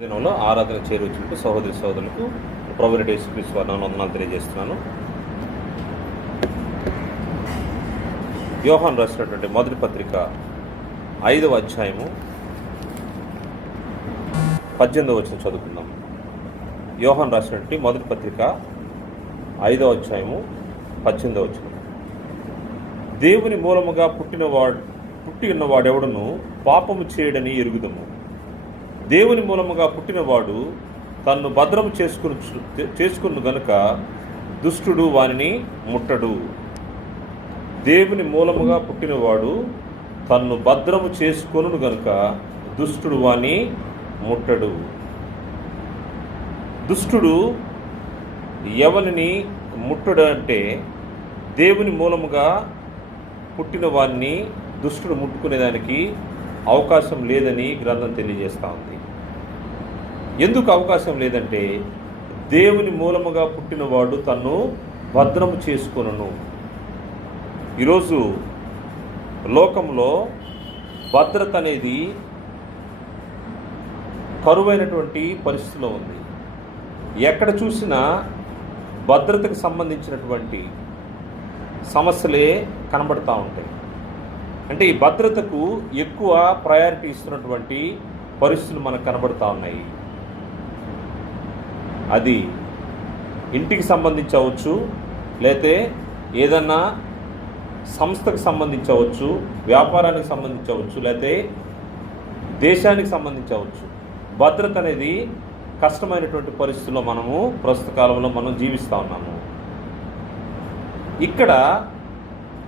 దినంలో ఆరాధన చేరువచ్చినట్టు సహోదరి సహోదరులకు ప్రభువైన యేసుక్రీస్తు వారి నామమున వందనాలు తెలియజేస్తున్నాను. యోహాను రాసినటువంటి మొదటి పత్రిక 5వ అధ్యాయము 18వ వచనం చదువుకుందాం. యోహాను రాసినటువంటి మొదటి పత్రిక 5వ అధ్యాయము 18వ వచనం. దేవుని మూలముగా పుట్టి ఉన్నవాడెవడును పాపము చేయడని ఎరుగుదము. దేవుని మూలముగా పుట్టినవాడు తన్ను భద్రము చేసుకును గనుక దుష్టుడు వానిని ముట్టడు. దేవుని మూలముగా పుట్టినవాడు తన్ను భద్రము చేసుకొను గనుక దుష్టుడు వాని ముట్టడు. దుష్టుడు ఎవరిని ముట్టడు అంటే దేవుని మూలముగా పుట్టిన వారిని దుష్టుడు ముట్టుకునేదానికి అవకాశం లేదని గ్రంథం తెలియజేస్తూ ఉంది. ఎందుకు అవకాశం లేదంటే దేవుని మూలముగా పుట్టినవాడు తన్ను భద్రము చేసుకొనును. ఈరోజు లోకంలో భద్రత అనేది కరువైనటువంటి పరిస్థితిలో ఉంది. ఎక్కడ చూసినా భద్రతకు సంబంధించినటువంటి సమస్యలే కనబడుతూ ఉంటాయి. అంటే ఈ భద్రతకు ఎక్కువ ప్రయారిటీ ఇస్తున్నటువంటి పరిస్థితులు మనకు కనబడుతూ ఉన్నాయి. అది ఇంటికి సంబంధించవచ్చు, లేతే ఏదన్నా సంస్థకు సంబంధించవచ్చు, వ్యాపారానికి సంబంధించవచ్చు, లేతే దేశానికి సంబంధించవచ్చు. భద్రత అనేది కష్టమైనటువంటి పరిస్థితుల్లో మనము ప్రస్తుత కాలంలో మనం జీవిస్తూ ఉన్నాము. ఇక్కడ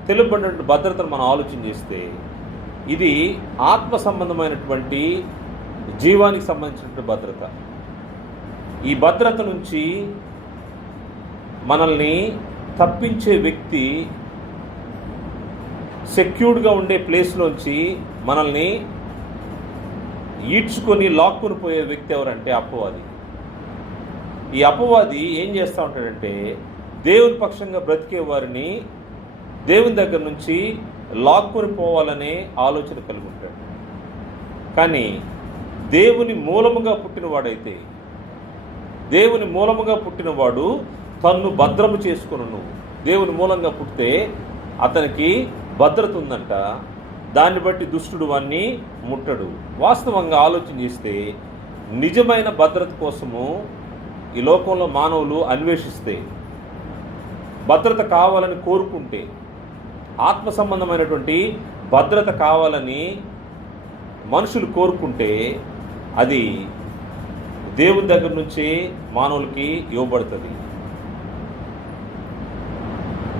తెలుపబడినటువంటి భద్రతను మనం ఆలోచన చేస్తే ఇది ఆత్మ సంబంధమైనటువంటి జీవానికి సంబంధించినటువంటి భద్రత. ఈ భద్రత నుంచి మనల్ని తప్పించే వ్యక్తి, సెక్యూర్డ్గా ఉండే ప్లేస్లోంచి మనల్ని ఈడ్చుకొని లాక్కుని పోయే వ్యక్తి ఎవరంటే అపవాది. ఈ అపవాది ఏం చేస్తూ ఉంటాడంటే దేవుని పక్షంగా బ్రతికే వారిని దేవుని దగ్గర నుంచి లాక్కుని పోవాలనే ఆలోచన కలిగి ఉంటాడు. కానీ దేవుని మూలముగా పుట్టినవాడైతే, దేవుని మూలముగా పుట్టినవాడు తన్ను భద్రము చేసుకొనును. దేవుని మూలంగా పుట్టితే అతనికి భద్రత ఉందంట. దాన్ని బట్టి దుష్టుడు వాన్ని ముట్టడు. వాస్తవంగా ఆలోచన చేస్తే నిజమైన భద్రత కోసము ఈ లోకంలో మానవులు అన్వేషిస్తే, భద్రత కావాలని కోరుకుంటే, ఆత్మ సంబంధమైనటువంటి భద్రత కావాలని మనుషులు కోరుకుంటే అది దేవుని దగ్గర నుంచి మానవులకి ఇవ్వబడుతుంది.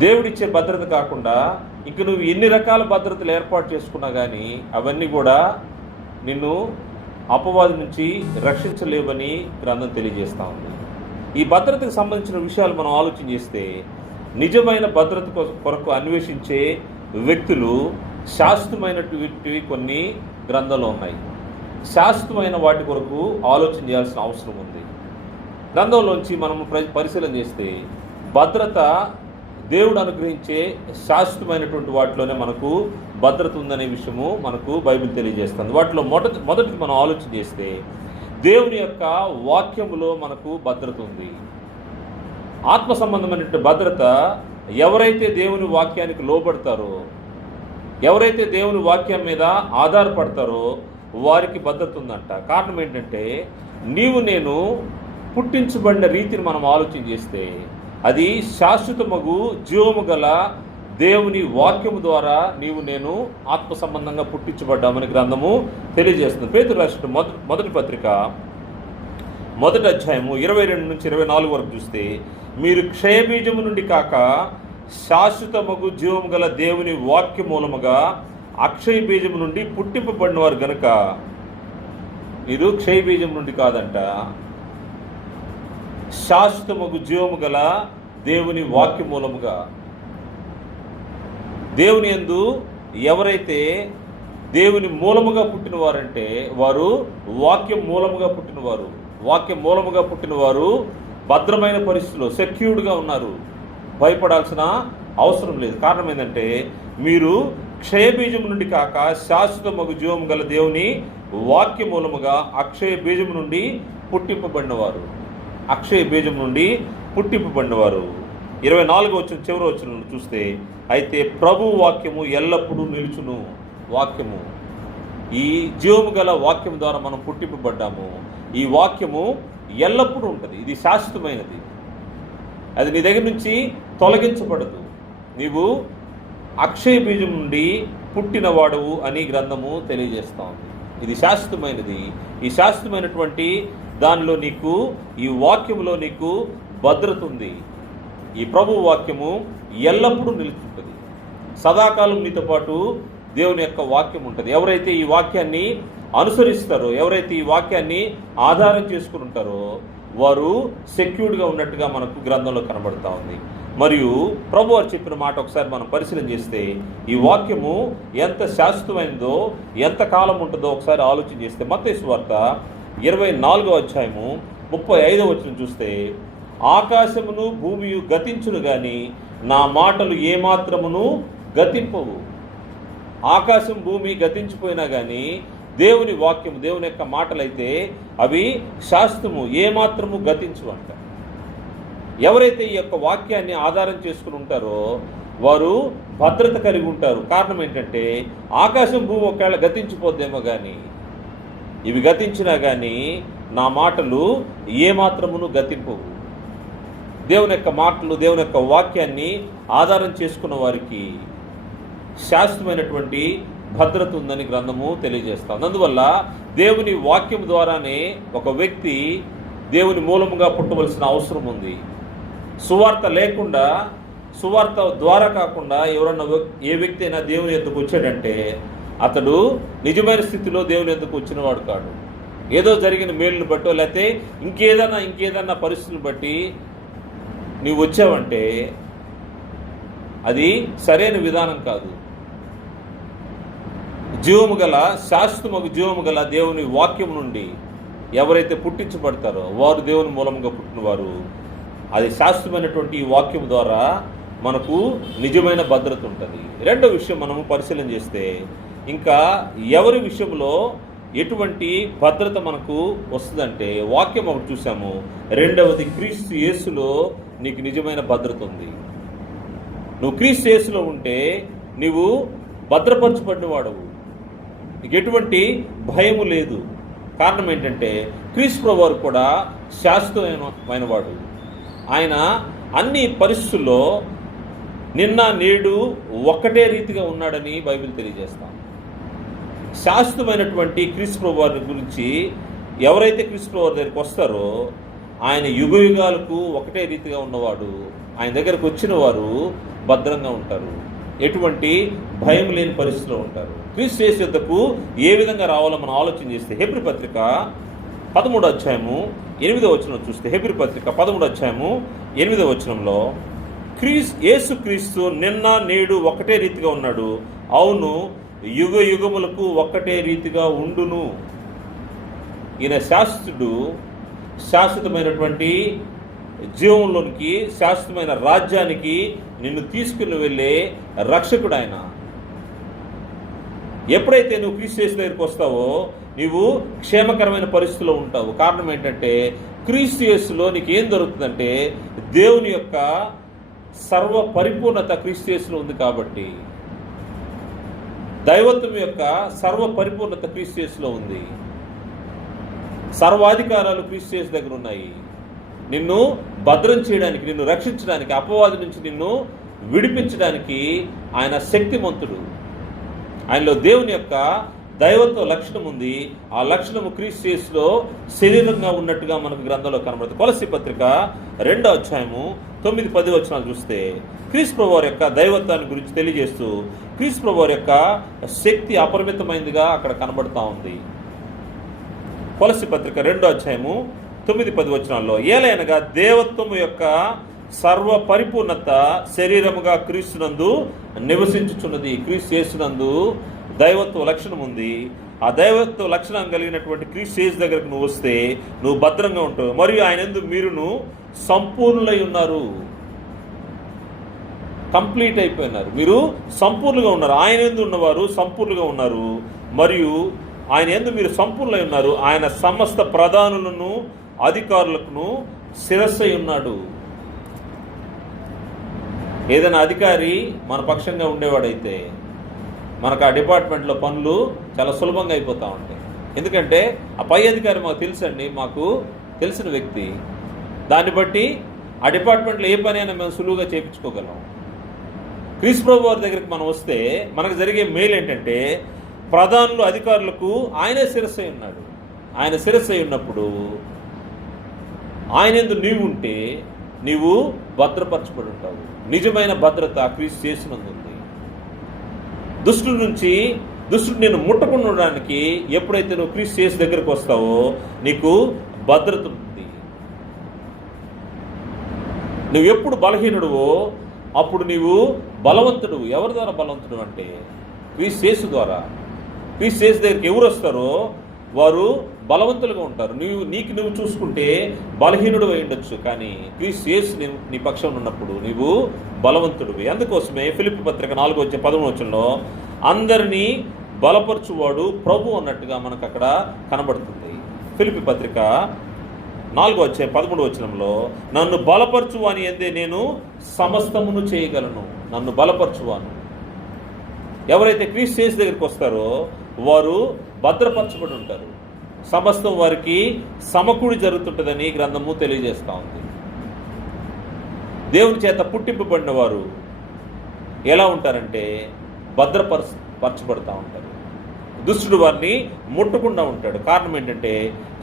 దేవుడిచ్చే భద్రత కాకుండా ఇంక నువ్వు ఎన్ని రకాల భద్రతలు ఏర్పాటు చేసుకున్నా కానీ అవన్నీ కూడా నిన్ను అపవాది నుంచి రక్షించలేవని గ్రంథం తెలియజేస్తూ ఉంది. ఈ భద్రతకు సంబంధించిన విషయాలు మనం ఆలోచన చేస్తే నిజమైన భద్రత కొరకు అన్వేషించే వ్యక్తులు శాశ్వతమైనటువంటి కొన్ని గ్రంథాలు ఉన్నాయి. శాశ్వతమైన వాటి కొరకు ఆలోచన చేయాల్సిన అవసరం ఉంది. గ్రంథంలోంచి మనము పరిశీలన చేస్తే భద్రత దేవుడు అనుగ్రహించే శాశ్వతమైనటువంటి వాటిలోనే మనకు భద్రత ఉందనే విషయము మనకు బైబిల్ తెలియజేస్తుంది. వాటిలో మొదటిది మనం ఆలోచన చేస్తే దేవుని యొక్క వాక్యములో మనకు భద్రత ఉంది. ఆత్మ సంబంధమైనటువంటి భద్రత ఎవరైతే దేవుని వాక్యానికి లోబడతారో, ఎవరైతే దేవుని వాక్యం మీద ఆధారపడతారో వారికి భద్రత ఉందంట. కారణం ఏంటంటే నేను పుట్టించబడిన రీతిని మనం ఆలోచన చేస్తే అది శాశ్వతమగు జీవము గల దేవుని వాక్యము ద్వారా నేను ఆత్మ సంబంధంగా పుట్టించబడ్డామని గ్రంథము తెలియజేస్తుంది. పేతురు రాసిన మొదటి పత్రిక 1వ అధ్యాయము 22 నుంచి 24 వరకు చూస్తే, మీరు క్షయబీజము నుండి కాక శాశ్వతమగు జీవము గల దేవుని వాక్య మూలముగా అక్షయ బీజము నుండి పుట్టింపబడిన వారు గనుక, మీరు క్షయ బీజం నుండి కాదంట, శాశ్వతమగు జీవము గల దేవుని వాక్య మూలముగా. దేవుని యందు ఎవరైతే దేవుని మూలముగా పుట్టినవారంటే వారు వాక్యం మూలముగా పుట్టినవారు. వాక్యం మూలముగా పుట్టినవారు భద్రమైన పరిస్థితుల్లో సెక్యూర్డ్గా ఉన్నారు. భయపడాల్సిన అవసరం లేదు. కారణం ఏంటంటే మీరు క్షయబీజం నుండి కాక శాశ్వతమగు జీవము గల దేవుని వాక్య మూలముగా అక్షయ బీజం నుండి పుట్టింపబడినవారు. అక్షయ బీజం నుండి పుట్టింపబడినవారు. 24 వచ్చిన చివరి వచ్చిన చూస్తే, అయితే ప్రభు వాక్యము ఎల్లప్పుడూ నిలుచును. వాక్యము, ఈ జీవము గల వాక్యం ద్వారా మనం పుట్టింపబడ్డాము. ఈ వాక్యము ఎల్లప్పుడూ ఉంటుంది. ఇది శాశ్వతమైనది. అది నీ దగ్గర నుంచి తొలగించబడదు. నీవు అక్షయ బీజం నుండి పుట్టినవాడవు అని గ్రంథము తెలియజేస్తా ఉంది. ఇది శాశ్వతమైనది. ఈ శాశ్వతమైనటువంటి దానిలో నీకు, ఈ వాక్యములో నీకు భద్రత ఉంది. ఈ ప్రభు వాక్యము ఎల్లప్పుడూ నిలుచుంటుంది. సదాకాలం నీతో పాటు దేవుని యొక్క వాక్యం ఉంటుంది. ఎవరైతే ఈ వాక్యాన్ని అనుసరిస్తారో, ఎవరైతే ఈ వాక్యాన్ని ఆధారం చేసుకుని ఉంటారో వారు సెక్యూర్డ్గా ఉన్నట్టుగా మనకు గ్రంథంలో కనబడుతూ ఉంది. మరియు ప్రభు వారు చెప్పిన మాట ఒకసారి మనం పరిశీలన చేస్తే, ఈ వాక్యము ఎంత శాశ్వతమైనదో, ఎంత కాలం ఉంటుందో ఒకసారి ఆలోచన చేస్తే, మత్తయి సువార్త 24వ అధ్యాయము 35వ వచనం చూస్తే, ఆకాశమును భూమియు గతించును గాని నా మాటలు ఏమాత్రమును గతింపవు. ఆకాశం భూమి గతించిపోయినా కానీ దేవుని వాక్యము, దేవుని యొక్క మాటలైతే అవి శాశ్వతము, ఏమాత్రము గతించు అంట. ఎవరైతే ఈ యొక్క వాక్యాన్ని ఆధారం చేసుకుని ఉంటారో వారు భద్రత కలిగి ఉంటారు. కారణం ఏంటంటే, ఆకాశం భూమి ఒకవేళ గతించిపోద్దేమో కానీ, ఇవి గతించినా కానీ నా మాటలు ఏమాత్రమును గతింపవు. దేవుని యొక్క మాటలు, దేవుని యొక్క వాక్యాన్ని ఆధారం చేసుకున్న వారికి శాశ్వతమైనటువంటి భద్రత ఉందని గ్రంథము తెలియజేస్తాం. అందువల్ల దేవుని వాక్యం ద్వారానే ఒక వ్యక్తి దేవుని మూలముగా పుట్టవలసిన అవసరం ఉంది. సువార్త లేకుండా, సువార్త ద్వారా కాకుండా ఎవరన్నా ఏ వ్యక్తి అయినా దేవుని యొద్దకు వచ్చాడంటే అతడు నిజమైన స్థితిలో దేవుని యొద్దకు వచ్చినవాడు కాడు. ఏదో జరిగిన మేలును బట్టో, లేకపోతే ఇంకేదన్నా పరిస్థితులను బట్టి నీవు వచ్చావంటే అది సరైన విధానం కాదు. జీవము గల, శాశ్వతమగు జీవము గల దేవుని వాక్యం నుండి ఎవరైతే పుట్టించబడతారో వారు దేవుని మూలంగా పుట్టినవారు. అది శాశ్వతమైనటువంటి ఈ వాక్యం ద్వారా మనకు నిజమైన భద్రత ఉంటుంది. రెండో విషయం మనము పరిశీలన చేస్తే, ఇంకా ఎవరి విషయంలో ఎటువంటి భద్రత మనకు వస్తుందంటే, వాక్యం ఒకటి చూసాము. రెండవది, క్రీస్తు యేసులో నీకు నిజమైన భద్రత ఉంది. నువ్వు క్రీస్తు యేసులో ఉంటే నీవు భద్రపరచబడిన వాడవు. నీకు ఎటువంటి భయము లేదు. కారణం ఏంటంటే, క్రీస్తు ప్రభువు కూడా శాశ్వతమైన వాడు. ఆయన అన్ని పరిస్థితుల్లో నిన్న నేడు ఒక్కటే రీతిగా ఉన్నాడని బైబిల్ తెలియజేస్తాం. శాశ్వతమైనటువంటి క్రీస్తు ప్రభువు గురించి ఎవరైతే క్రీస్తు ప్రభువు దగ్గరికి వస్తారో ఆయన యుగ యుగాలకు ఒకటే రీతిగా ఉన్నవాడు. ఆయన దగ్గరకు వచ్చిన వారు భద్రంగా ఉంటారు. ఎటువంటి భయం లేని పరిస్థితిలో ఉంటారు. క్రీస్తు యేసు యొద్దకు ఏ విధంగా రావాలో మనం ఆలోచన చేస్తే, హెబ్రీ పత్రిక 13వ అధ్యాయము 8వ వచనం చూస్తే, హెబ్రీ పత్రిక 13వ అధ్యాయము 8వ వచనంలో, యేసు క్రీస్తు నిన్న నేడు ఒకటే రీతిగా ఉన్నాడు, అవును యుగ యుగములకు ఒక్కటే రీతిగా ఉండును. ఈయన శాశ్వతుడు. శాశ్వతమైనటువంటి జీవంలోనికి, శాశ్వతమైన రాజ్యానికి నిన్ను తీసుకుని వెళ్ళే రక్షకుడు ఆయన. ఎప్పుడైతే నువ్వు క్రీస్తు యేసు దగ్గరికి వస్తావో నీవు క్షేమకరమైన పరిస్థితిలో ఉంటావు. కారణం ఏంటంటే, క్రీస్తు యేసులో నీకు ఏం దొరుకుతుందంటే దేవుని యొక్క సర్వ పరిపూర్ణత క్రీస్తు యేసులో ఉంది. కాబట్టి దైవత్వం యొక్క సర్వ పరిపూర్ణత క్రీస్తు యేసులో ఉంది. సర్వాధికారాలు క్రీస్తు యేసు దగ్గర ఉన్నాయి. నిన్ను భద్రం చేయడానికి, నిన్ను రక్షించడానికి, అపవాది నుంచి నిన్ను విడిపించడానికి ఆయన శక్తిమంతుడు. ఆయనలో దేవుని యొక్క దైవత్వ లక్షణం ఉంది. ఆ లక్షణము క్రీస్తు యేసులో శరీరంగా ఉన్నట్టుగా మనకు గ్రంథంలో కనబడుతుంది. కొలస్సీ పత్రిక 2వ అధ్యాయము 9-10 వచనాలు చూస్తే క్రీస్తు ప్రభువు యొక్క దైవత్వాన్ని గురించి తెలియజేస్తూ క్రీస్తు ప్రభువు యొక్క శక్తి అపరిమితమైనదిగా అక్కడ కనబడుతూ ఉంది. కొలస్సీ పత్రిక 2వ అధ్యాయము 9-10 వచనాల్లో, ఏలైనగా దేవత్వము యొక్క సర్వ పరిపూర్ణత శరీరముగా క్రీస్తునందు నివసించుచున్నది. క్రీస్తు యేసునందు దైవత్వ లక్షణం ఉంది. ఆ దైవత్వ లక్షణం కలిగినటువంటి క్రీస్తు యేసు దగ్గరకు నువ్వు వస్తే నువ్వు భద్రంగా ఉంటావు. మరియు ఆయన యందు మీరును సంపూర్ణులై ఉన్నారు. కంప్లీట్ అయిపోయినారు. మీరు సంపూర్ణంగా ఉన్నారు. ఆయన యందు ఉన్నవారు సంపూర్ణంగా ఉన్నారు. మరియు ఆయన యందు మీరు సంపూర్ణులై ఉన్నారు. ఆయన సమస్త ప్రధానులను అధికారులను శిరస్సై ఉన్నాడు. ఏదైనా అధికారి మన పక్షంగా ఉండేవాడైతే మనకు ఆ డిపార్ట్మెంట్లో పనులు చాలా సులభంగా అయిపోతూ ఉంటాయి. ఎందుకంటే ఆ పై అధికారి మాకు తెలుసండి, మాకు తెలిసిన వ్యక్తి. దాన్ని బట్టి ఆ డిపార్ట్మెంట్లో ఏ పని అయినా మేము సులువుగా చేయించుకోగలం. క్రీస్తు ప్రభు వారి దగ్గరికి మనం వస్తే మనకు జరిగే మేలు ఏంటంటే ప్రధానులు అధికారులకు ఆయనే శిరస్సై ఉన్నాడు. ఆయన శిరస్సై ఉన్నప్పుడు ఆయన యందు నీవు ఉంటే నీవు భద్రపరచబడి ఉంటావు. నిజమైన భద్రత క్రీస్తు యేసునందుంది. దుష్టుడు నేను ముట్టకుండా ఉండడానికి ఎప్పుడైతే నువ్వు క్రీస్తు యేసు దగ్గరకు వస్తావో నీకు భద్రత ఉంది. నువ్వు ఎప్పుడు బలహీనుడువో అప్పుడు నీవు బలవంతుడు. ఎవరి ద్వారా బలవంతుడు అంటే క్రీస్తు యేసు ద్వారా. క్రీస్తు యేసు దగ్గరికి ఎవరు వస్తారో వారు బలవంతులుగా ఉంటారు. నీకు నువ్వు చూసుకుంటే బలహీనుడు అయి ఉండొచ్చు, కానీ క్రీస్తు యేసు నీ పక్షంలో ఉన్నప్పుడు నీవు బలవంతుడివి. అందుకోసమే ఫిలిప్పీ పత్రిక 4:13 అందరినీ బలపరచువాడు ప్రభు అన్నట్టుగా మనకు అక్కడ కనబడుతుంది. ఫిలిప్పీ పత్రిక 4:13 నన్ను బలపరచువాని ఎందే నేను సమస్తమును చేయగలను. నన్ను బలపరచువాను. ఎవరైతే క్రీస్తు యేసు దగ్గరికి వస్తారో వారు భద్రపరచబడి ఉంటారు. సమస్తం వారికి సమకూడి జరుగుతుంటుందని గ్రంథము తెలియజేస్తూ ఉంది. దేవుని చేత పుట్టింపబడిన వారు ఎలా ఉంటారంటే భద్రపరచబడతా ఉంటారు. దుష్టుడు వారిని ముట్టకుండా ఉంటాడు. కారణం ఏంటంటే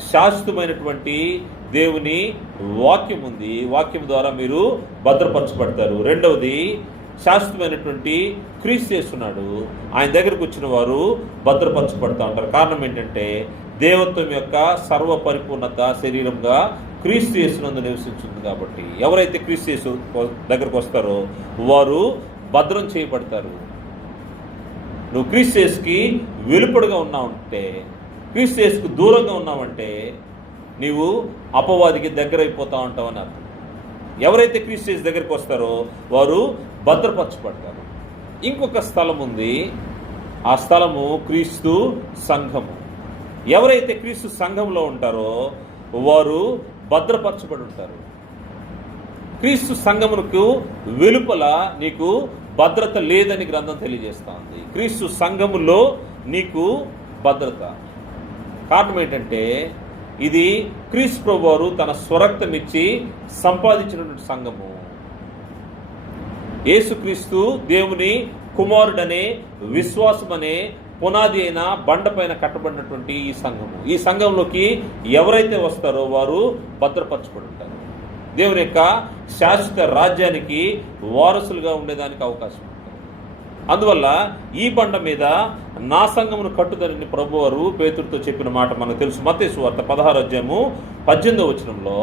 శాశ్వతమైనటువంటి దేవుని వాక్యం ఉంది. వాక్యం ద్వారా మీరు భద్రపరచబడతారు. రెండవది శాశ్వతమైనటువంటి క్రీస్తు చేస్తున్నాడు. ఆయన దగ్గరకు వచ్చిన వారు భద్రపరచబడతా ఉంటారు. కారణం ఏంటంటే దేవత్వం యొక్క సర్వ పరిపూర్ణత శరీరంగా క్రీస్తు యేసునందు నివసించింది. కాబట్టి ఎవరైతే క్రీస్తు యేసు దగ్గరకు వస్తారో వారు భద్రం చేయబడతారు. నువ్వు క్రీస్తు యేసుకి వెలుపడుగా ఉన్నావంటే, క్రీస్తు యేసుకు దూరంగా ఉన్నావంటే నీవు అపవాదికి దగ్గర అయిపోతా ఉంటావని అర్థం. ఎవరైతే క్రీస్తు యేసు దగ్గరికి వస్తారో వారు భద్రపరచబడతారు. ఇంకొక స్థలం ఉంది. ఆ స్థలము క్రీస్తు సంఘము. ఎవరైతే క్రీస్తు సంఘంలో ఉంటారో వారు భద్రపరచబడి ఉంటారు. క్రీస్తు సంఘమునకు వెలుపల నీకు భద్రత లేదని గ్రంథం తెలియజేస్తూ ఉంది. క్రీస్తు సంఘములో నీకు భద్రత. కారణం ఏంటంటే ఇది క్రీస్తు ప్రభువారు తన స్వరక్తం ఇచ్చి సంపాదించినటువంటి సంఘము. యేసుక్రీస్తు దేవుని కుమారుడనే విశ్వాసం అనే పునాది అయిన బండపైన కట్టబడినటువంటి ఈ సంఘము. ఈ సంఘంలోకి ఎవరైతే వస్తారో వారు భద్రపరచబడి ఉంటారు. దేవుని యొక్క శాశ్వత రాజ్యానికి వారసులుగా ఉండేదానికి అవకాశం ఉంటుంది. అందువల్ల ఈ బండ మీద నా సంఘమును కట్టుదలని ప్రభువారు పేతురుతో చెప్పిన మాట మనకు తెలుసు. మత్తయి సువార్త 16:18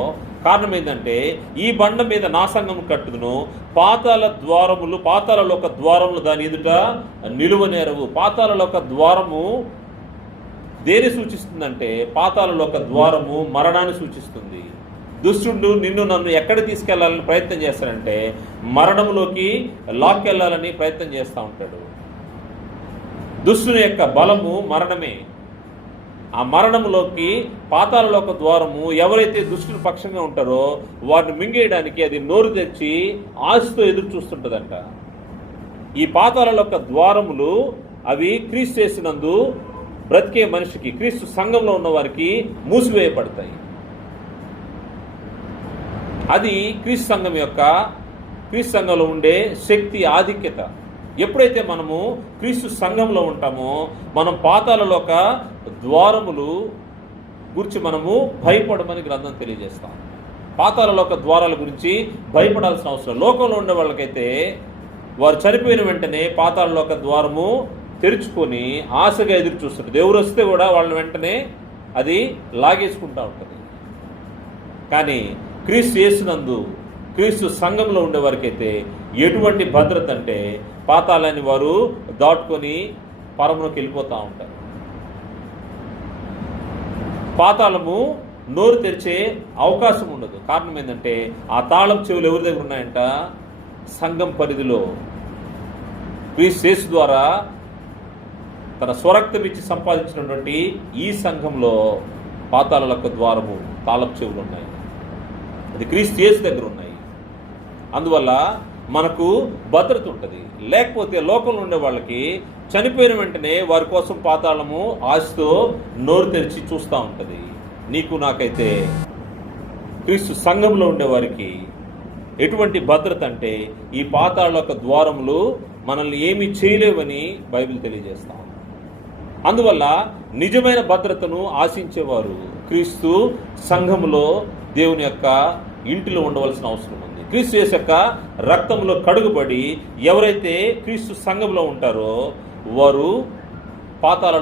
కారణం ఏంటంటే ఈ బండ మీద నా సంఘము కట్టుదును, పాతాళలోక ద్వారములు దాని ఎదుట నిలువనేరవు. పాతాళలోక ద్వారము దేని సూచిస్తుందంటే పాతాళలోక ద్వారము మరణాన్ని సూచిస్తుంది. దుష్టుడు నన్ను ఎక్కడ తీసుకెళ్లాలని ప్రయత్నం చేస్తాడంటే మరణంలోకి లాక్కెళ్లాలని ప్రయత్నం చేస్తూ ఉంటాడు. దుష్టుని యొక్క బలము మరణమే. ఆ మరణంలోకి పాతాళలోక ద్వారము ఎవరైతే దుష్టుని పక్షంగా ఉంటారో వారిని మింగేయడానికి అది నోరు తెచ్చి ఆశతో ఎదురు చూస్తుంటుందంట. ఈ పాతాళలోక ద్వారములు అవి క్రీస్తు యేసునందు బ్రతికే మనిషికి, క్రీస్తు సంఘంలో ఉన్న వారికి మూసివేయబడతాయి. అది క్రీస్తు సంఘంలో ఉండే శక్తి, ఆధిక్యత. ఎప్పుడైతే మనము క్రీస్తు సంఘంలో ఉంటామో మనం పాతాళలోక ద్వారములు గురించి మనము భయపడమని గ్రంథం తెలియజేస్తాం. పాతాళలోక ద్వారాల గురించి భయపడాల్సిన అవసరం. లోకంలో ఉండే వాళ్ళకైతే వారు చనిపోయిన వెంటనే పాతాళలోక ద్వారము తెరుచుకొని ఆశగా ఎదురు చూస్తారు. దేవుడు వస్తే కూడా వాళ్ళని వెంటనే అది లాగేసుకుంటూ ఉంటుంది. కానీ క్రీస్తు యేసునందు క్రీస్తు సంఘంలో ఉండే వారికైతే ఎటువంటి భద్రత అంటే పాతాళాన్ని వారు దాటుకొని పరములోకి వెళ్ళిపోతూ ఉంటారు. పాతాళము నోరు తెరిచే అవకాశం ఉండదు. కారణం ఏంటంటే ఆ తాళం చెవులు ఎవరి దగ్గర ఉన్నాయంట? సంఘం పరిధిలో. క్రీస్తు యేసు ద్వారా తన స్వరక్తం ఇచ్చి సంపాదించినటువంటి ఈ సంఘంలో పాతాళ ద్వారము తాళపు చెవులు ఉన్నాయి. అది క్రీస్తు యేసు దగ్గర ఉన్నాయి. అందువల్ల మనకు భద్రత ఉంటుంది. లేకపోతే లోకంలో ఉండే వాళ్ళకి చనిపోయిన వెంటనే వారి కోసం పాతాళము ఆశతో నోరు తెరిచి చూస్తూ ఉంటుంది. నీకు నాకైతే క్రీస్తు సంఘంలో ఉండేవారికి ఎటువంటి భద్రత అంటే ఈ పాతాళ ద్వారములు మనల్ని ఏమీ చేయలేవని బైబిల్ తెలియజేస్తాం. అందువల్ల నిజమైన భద్రతను ఆశించేవారు క్రీస్తు సంఘములో దేవుని యొక్క ఇంటిలో ఉండవలసిన అవసరం ఉంది. క్రీస్తు యేసు యొక్క రక్తంలో కడుగుబడి ఎవరైతే క్రీస్తు సంఘంలో ఉంటారో వారు పాతాళ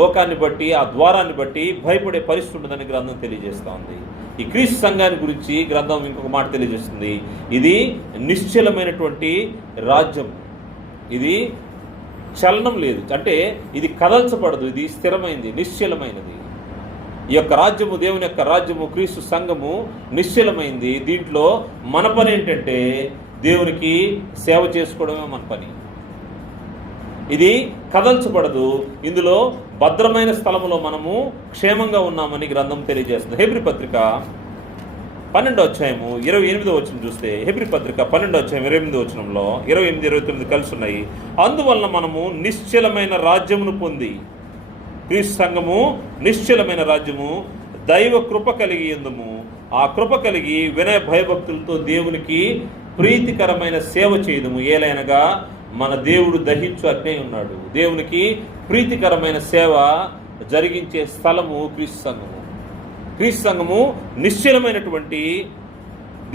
లోకాన్ని బట్టి, ఆ ద్వారాన్ని బట్టి భయపడే పరిస్థితి ఉంటుందని గ్రంథం తెలియజేస్తూ ఉంది. ఈ క్రీస్తు సంఘాన్ని గురించి గ్రంథం ఇంకొక మాట తెలియజేస్తుంది. ఇది నిశ్చలమైనటువంటి రాజ్యం. ఇది చలనం లేదు, అంటే ఇది కదల్చబడదు, ఇది స్థిరమైనది, నిశ్చలమైనది. ఈ యొక్క రాజ్యము, దేవుని యొక్క రాజ్యము, క్రీస్తు సంఘము నిశ్చలమైంది. దీంట్లో మన పని ఏంటంటే దేవునికి సేవ చేసుకోవడమే మన పని. ఇది కదల్చబడదు. ఇందులో భద్రమైన స్థలములో మనము క్షేమంగా ఉన్నామని గ్రంథం తెలియజేస్తుంది. హెబ్రీ పత్రిక 12వ అధ్యాయము 28వ వచనం చూస్తే, హెబ్రీ పత్రిక 12వ అధ్యాయం 28వ వచనంలో 28, 29 కలిసి ఉన్నాయి. అందువలన మనము నిశ్చలమైన రాజ్యమును పొంది, క్రీస్తు సంఘము నిశ్చలమైన రాజ్యము, దైవ కృప కలిగి ఎందుము, ఆ కృప కలిగి వినయ భయభక్తులతో దేవునికి ప్రీతికరమైన సేవ చేయదుము. ఏలైనగా మన దేవుడు దహించు అగ్ని ఉన్నాడు. దేవునికి ప్రీతికరమైన సేవ జరిగించే స్థలము క్రీస్తు సంఘము. క్రీస్తు సంఘము నిశ్చలమైనటువంటి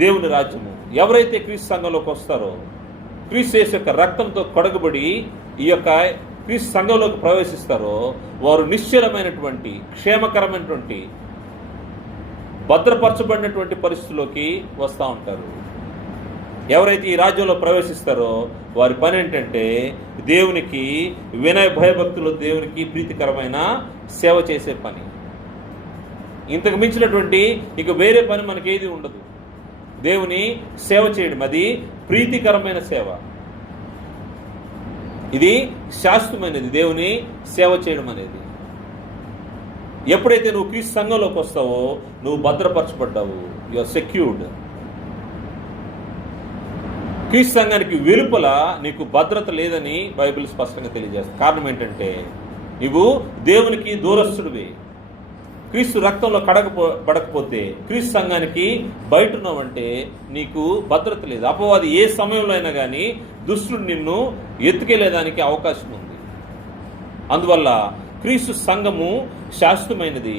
దేవుని రాజ్యము. ఎవరైతే క్రీస్తు సంఘంలోకి వస్తారో, క్రీస్తు యేసు యొక్క రక్తంతో కడగబడి ఈ యొక్క క్రీస్తు సంఘంలోకి ప్రవేశిస్తారో వారు నిశ్చలమైనటువంటి, క్షేమకరమైనటువంటి, భద్రపరచబడినటువంటి పరిస్థితుల్లోకి వస్తూ ఉంటారు. ఎవరైతే ఈ రాజ్యంలో ప్రవేశిస్తారో వారి పని ఏంటంటే దేవునికి వినయ భయభక్తులు, దేవునికి ప్రీతికరమైన సేవ చేసే పని. ఇంతకు మించినటువంటి ఇక వేరే పని మనకేది ఉండదు. దేవుని సేవ చేయడం, అది ప్రీతికరమైన సేవ. ఇది శాశ్వతమైనది, దేవుని సేవ చేయడం అనేది. ఎప్పుడైతే నువ్వు క్రీస్తు సంఘంలోకి వస్తావో నువ్వు భద్రపరచబడ్డావు, యు ఆర్ సెక్యూర్డ్. క్రీస్తు సంఘానికి వెలుపల నీకు భద్రత లేదని బైబిల్ స్పష్టంగా తెలియజేస్తుంది. కారణం ఏంటంటే నువ్వు దేవునికి దూరస్తుడివి. క్రీస్తు రక్తంలో కడగబడకపోతే, క్రీస్తు సంఘానికి బయట ఉన్నావంటే నీకు భద్రత లేదు. అపవాది ఏ సమయంలో అయినా కానీ దుష్టుడు నిన్ను ఎత్తుకెళ్లేదానికి అవకాశం ఉంది. అందువల్ల క్రీస్తు సంఘము శాశ్వతమైనది.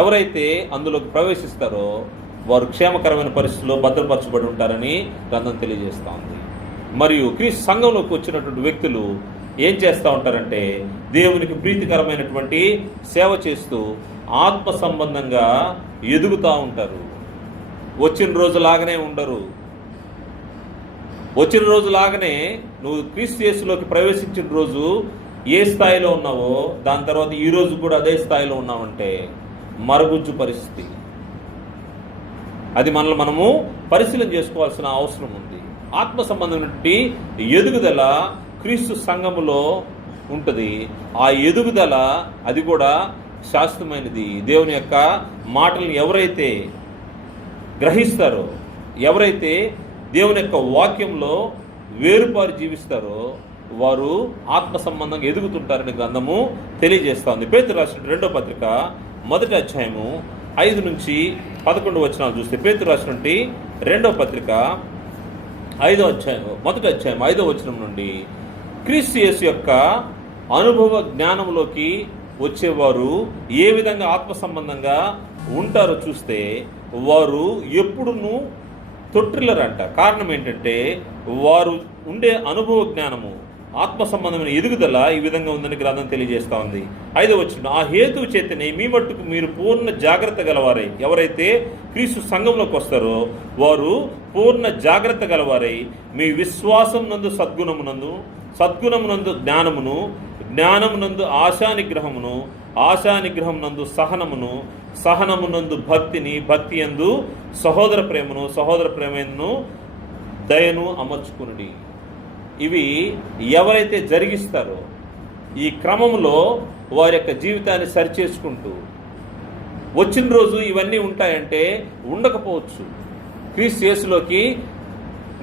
ఎవరైతే అందులోకి ప్రవేశిస్తారో వారు క్షేమకరమైన పరిస్థితుల్లో భద్రపరచబడి ఉంటారని గ్రంథం తెలియజేస్తూ ఉంది. మరియు క్రీస్తు సంఘంలోకి వచ్చినటువంటి వ్యక్తులు ఏం చేస్తూ ఉంటారంటే దేవునికి ప్రీతికరమైనటువంటి సేవ చేస్తూ ఆత్మ సంబంధంగా ఎదుగుతూ ఉంటారు. వచ్చిన రోజులాగానే ఉండరు. వచ్చిన రోజులాగానే నువ్వు క్రీస్తు యేసులోకి ప్రవేశించిన రోజు ఏ స్థాయిలో ఉన్నావో దాని తర్వాత ఈ రోజు కూడా అదే స్థాయిలో ఉన్నామంటే మరుగుజ్జు పరిస్థితి. అది మనము పరిశీలన చేసుకోవాల్సిన అవసరం ఉంది. ఆత్మ సంబంధమైనటువంటి ఎదుగుదల క్రీస్తు సంఘములో ఉంటుంది. ఆ ఎదుగుదల అది కూడా శాశ్వతమైనది. దేవుని యొక్క మాటలను ఎవరైతే గ్రహిస్తారో, ఎవరైతే దేవుని యొక్క వాక్యంలో వేరుపారు జీవిస్తారో వారు ఆత్మ సంబంధంగా ఎదుగుతుంటారని గ్రంథము తెలియజేస్తూ ఉంది. పేతురు రాసిన 2వ పత్రిక 1వ అధ్యాయము 5 నుంచి 11 వచనాలు చూస్తే, పేతురు రాసినటువంటి 2వ పత్రిక 5వ అధ్యాయం 1వ అధ్యాయం 5వ వచనం నుండి, క్రీస్తు యేసు యొక్క అనుభవ జ్ఞానంలోకి వచ్చేవారు ఏ విధంగా ఆత్మ సంబంధంగా ఉంటారో చూస్తే వారు ఎప్పుడునూ తొట్టిల్లరంట. కారణం ఏంటంటే వారు ఉండే అనుభవ జ్ఞానము, ఆత్మ సంబంధమైన ఎదుగుదల ఈ విధంగా ఉందని గ్రంథం తెలియజేస్తూ ఉంది. 5వ వచనం, ఆ హేతువు చేతనే మీ మట్టుకు మీరు పూర్ణ జాగ్రత్త గలవారై, ఎవరైతే క్రీస్తు సంఘంలోకి వస్తారో వారు పూర్ణ జాగ్రత్త గలవారై మీ విశ్వాసం నందు సద్గుణమునందు జ్ఞానమును, జ్ఞానమునందు ఆశానిగ్రహమును, ఆశానిగ్రహమునందు సహనమును, సహనమునందు భక్తిని, భక్తి యందు సహోదర ప్రేమను, సహోదర ప్రేమను దయను అమర్చుకునుడి. ఇవి ఎవరైతే జరిగిస్తారో, ఈ క్రమంలో వారి యొక్క జీవితాన్ని సరిచేసుకుంటూ వచ్చిన రోజు ఇవన్నీ ఉంటాయంటే ఉండకపోవచ్చు. క్రీస్తు యేసులోకి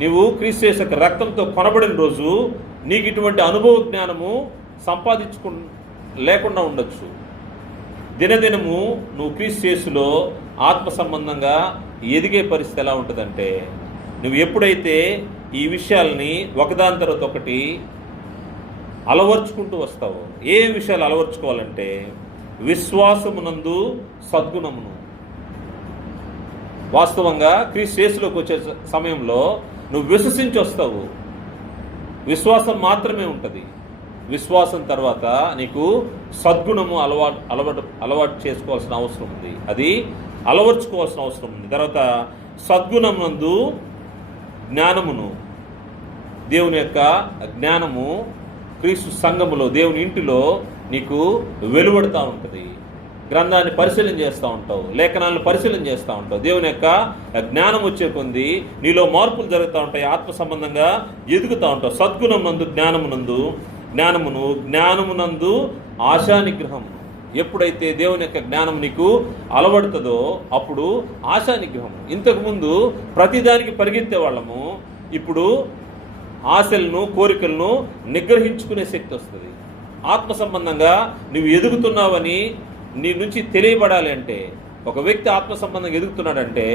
నీవు క్రీస్తు యేసు యొక్క రక్తంతో కొనబడిన రోజు నీకు ఇటువంటి అనుభవ జ్ఞానము లేకుండా ఉండొచ్చు. దినదినము నువ్వు క్రీస్తు యేసులో ఆత్మ సంబంధంగా ఎదిగే పరిస్థితి ఎలా ఉంటుందంటే, నువ్వు ఎప్పుడైతే ఈ విషయాల్ని ఒకదాని తర్వాత ఒకటి అలవర్చుకుంటూ వస్తావో. ఏ విషయాలు అలవర్చుకోవాలంటే, విశ్వాసమునందు సద్గుణమును. వాస్తవంగా క్రీస్తు యేసులోకి వచ్చే సమయంలో నువ్వు విశ్వసించి వస్తావు. విశ్వాసం మాత్రమే ఉంటుంది. విశ్వాసం తర్వాత నీకు సద్గుణము అలవాటు చేసుకోవాల్సిన అవసరం ఉంది. అది అలవర్చుకోవాల్సిన అవసరం ఉంది. తర్వాత సద్గుణమునందు జ్ఞానమును. దేవుని యొక్క జ్ఞానము క్రీస్తు సంఘములో, దేవుని ఇంటిలో నీకు వెలువడుతూ ఉంటుంది. గ్రంథాన్ని పరిశీలన చేస్తూ ఉంటావు, లేఖనాలను పరిశీలన చేస్తూ ఉంటావు. దేవుని యొక్క జ్ఞానం వచ్చే కొంది నీలో మార్పులు జరుగుతూ ఉంటాయి. ఆత్మ సంబంధంగా ఎదుగుతూ ఉంటావు. సద్గుణమునందు జ్ఞానమునందు ఆశానిగ్రహము. ఎప్పుడైతే దేవుని యొక్క జ్ఞానం నీకు అలవడుతుందో అప్పుడు ఆశానిగ్రహం. ఇంతకుముందు ప్రతిదానికి పరిగెత్తే వాళ్ళము, ఇప్పుడు ఆశలను, కోరికలను నిగ్రహించుకునే శక్తి వస్తుంది. ఆత్మ సంబంధంగా నువ్వు ఎదుగుతున్నావని నీ నుంచి తెలియబడాలి అంటే, ఒక వ్యక్తి ఆత్మ సంబంధంగా ఎదుగుతున్నాడంటే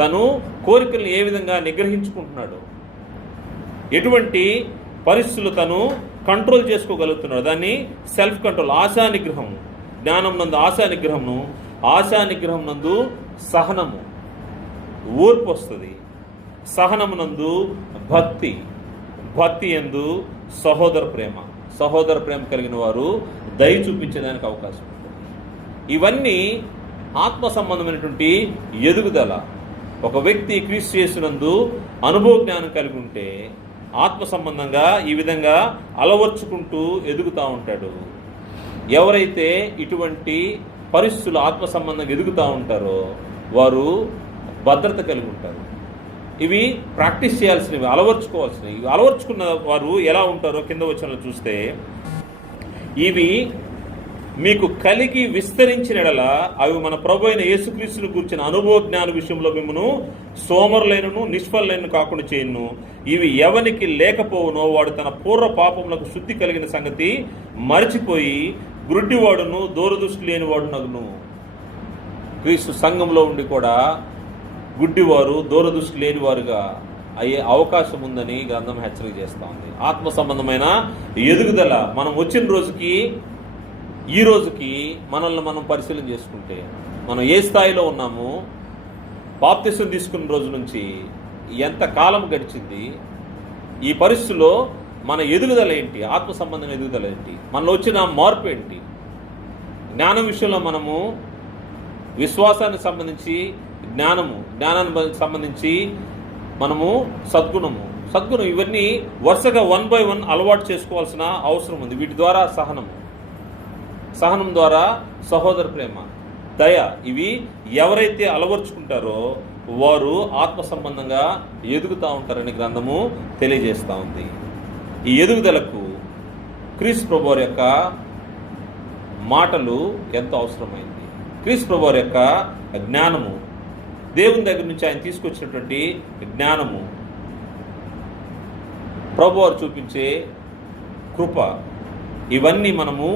తను కోరికలను ఏ విధంగా నిగ్రహించుకుంటున్నాడు, ఎటువంటి పరిస్థితులు తను కంట్రోల్ చేసుకోగలుగుతున్నాడు, దాన్ని సెల్ఫ్ కంట్రోల్. ఆశానిగ్రహము. జ్ఞానం నందు ఆశానిగ్రహమును, ఆశానిగ్రహం నందు సహనము, ఓర్పు వస్తుంది. సహనమునందు భక్తి, భక్తి యందు సహోదర ప్రేమ కలిగిన వారు దయ చూపించడానికి అవకాశం ఉంటుంది. ఇవన్నీ ఆత్మ సంబంధమైనటువంటి ఎదుగుదల. ఒక వ్యక్తి క్రీస్తు యేసునందు అనుభవ జ్ఞానం కలిగి ఉంటే ఆత్మ సంబంధంగా ఈ విధంగా అలవర్చుకుంటూ ఎదుగుతూ ఉంటాడు. ఎవరైతే ఇటువంటి పరిస్థితులు ఆత్మ సంబంధంగా ఎదుగుతూ ఉంటారో వారు భద్రత కలిగి ఉంటారు. ఇవి ప్రాక్టీస్ చేయాల్సినవి, అలవర్చుకోవాల్సినవి. ఇవి అలవర్చుకున్న వారు ఎలా ఉంటారో కింద వచనంలో చూస్తే, ఇవి మీకు కలిగి విస్తరించిన ఎడల అవి మన ప్రభు అయిన యేసుక్రీస్తును గూర్చిన అనుభవ జ్ఞాన విషయంలో మిమ్మను సోమరులైనను నిష్ఫలైనను కాకుండా చేయను. ఇవి ఎవనికి లేకపోవునో వాడు తన పూర్వ పాపములకు శుద్ధి కలిగిన సంగతి మరిచిపోయి గుడ్డివాడును దూరదృష్టి లేనివాడు నగును. క్రీస్తు సంఘంలో ఉండి కూడా గుడ్డివారు, దూరదృష్టి లేనివారుగా అయ్యే అవకాశం ఉందని గ్రంథం హెచ్చరిక చేస్తూ ఉంది. ఆత్మ సంబంధమైన ఎదుగుదల మనం వచ్చిన రోజుకి ఈ రోజుకి మనల్ని మనం పరిశీలన చేసుకుంటే మనం ఏ స్థాయిలో ఉన్నాము, బాప్తిసం తీసుకున్న రోజు నుంచి ఎంత కాలం గడిచింది, ఈ పరిస్థితుల్లో మన ఎదుగుదల ఏంటి, ఆత్మ సంబంధమైన ఎదుగుదల ఏంటి, మనలో వచ్చిన మార్పు ఏంటి. జ్ఞానం విషయంలో మనము విశ్వాసానికి సంబంధించి జ్ఞానానికి సంబంధించి మనము సద్గుణం, ఇవన్నీ వరుసగా 1 by 1 అలవాటు చేసుకోవాల్సిన అవసరం ఉంది. వీటి ద్వారా సహనం ద్వారా సహోదర ప్రేమ, దయ, ఇవి ఎవరైతే అలవర్చుకుంటారో వారు ఆత్మ సంబంధంగా ఎదుగుతూ ఉంటారని గ్రంథము తెలియజేస్తూ ఉంది. ఈ ఎదుగుదలకు క్రీస్తు ప్రభువారి యొక్క మాటలు ఎంతో అవసరమైంది. క్రీస్తు ప్రభువారి యొక్క జ్ఞానము, దేవుని దగ్గర నుంచి ఆయన తీసుకొచ్చినటువంటి జ్ఞానము, ప్రభువారు చూపించే కృప, ఇవన్నీ మనము